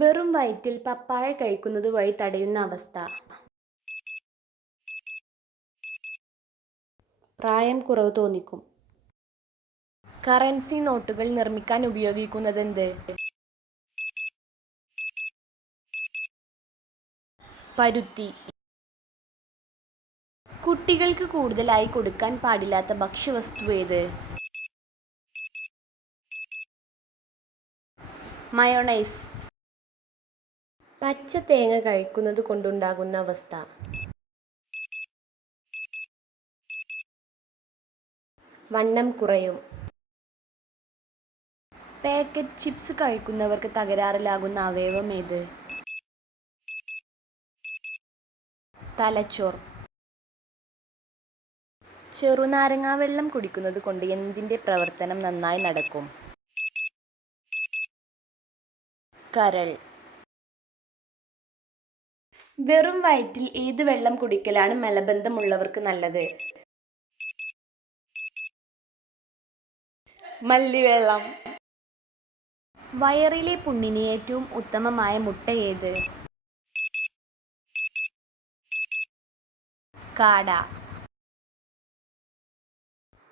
വെറും വയറ്റിൽ പപ്പായ കഴിക്കുന്നത് വഴി തടയുന്ന അവസ്ഥ. പ്രായം കുറവ് തോന്നിക്കും. കറൻസി നോട്ടുകൾ നിർമ്മിക്കാൻ ഉപയോഗിക്കുന്നതെന്ത്? പരുത്തി. കുട്ടികൾക്ക് കൂടുതലായി കൊടുക്കാൻ പാടില്ലാത്ത ഭക്ഷ്യവസ്തു ഏത്? മയോണൈസ്. പച്ച തേങ്ങ കഴിക്കുന്നത് കൊണ്ടുണ്ടാകുന്ന അവസ്ഥ. വണ്ണം കുറയും. പാക്കറ്റ് ചിപ്സ് കഴിക്കുന്നവർക്ക് തകരാറിലാകുന്ന അവയവം ഏത്? തലച്ചോർ. ചെറുനാരങ്ങാ വെള്ളം കുടിക്കുന്നത് കൊണ്ട് എന്തിൻ്റെ പ്രവർത്തനം നന്നായി നടക്കും? കരൾ. വെറും വയറ്റിൽ ഏത് വെള്ളം കുടിക്കലാണ് മലബന്ധമുള്ളവർക്ക് നല്ലത്? മല്ലിവെള്ളം. വയറിലെ പുണ്ണിന് ഏറ്റവും ഉത്തമമായ മുട്ട ഏത്? കാട.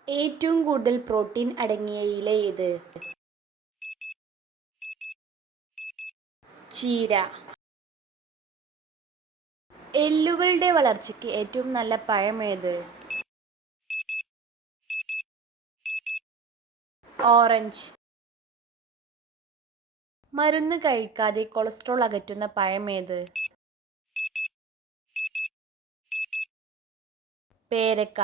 ഏറ്റവും കൂടുതൽ പ്രോട്ടീൻ അടങ്ങിയ ഇല ഏത്? ചീര. എല്ലുകളുടെ വളർച്ചയ്ക്ക് ഏറ്റവും നല്ല പഴം ഏത്? ഓറഞ്ച്. മരുന്ന് കഴിക്കാതെ കൊളസ്ട്രോൾ അകറ്റുന്ന പഴം ഏത്? പേരക്ക.